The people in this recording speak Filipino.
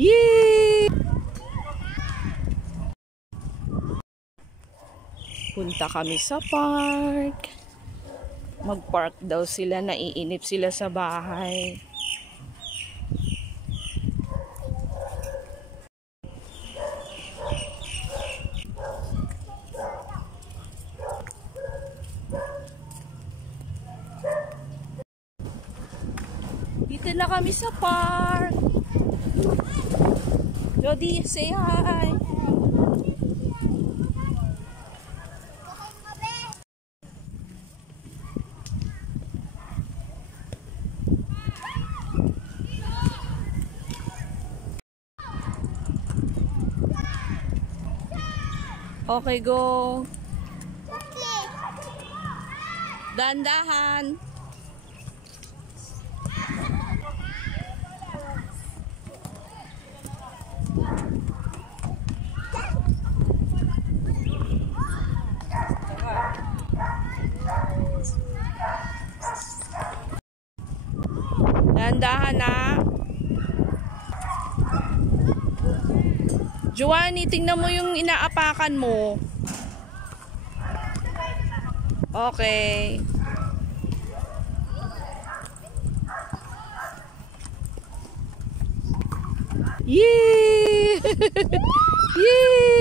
Yay! Punta kami sa park. Mag-park daw sila, naiinip sila sa bahay. Dito na kami sa park. Jody, say hi. Okay, go. Dandahan. Dandahan na. Giovanni, tingnan mo yung inaapakan mo. Okay. Yay! Yay!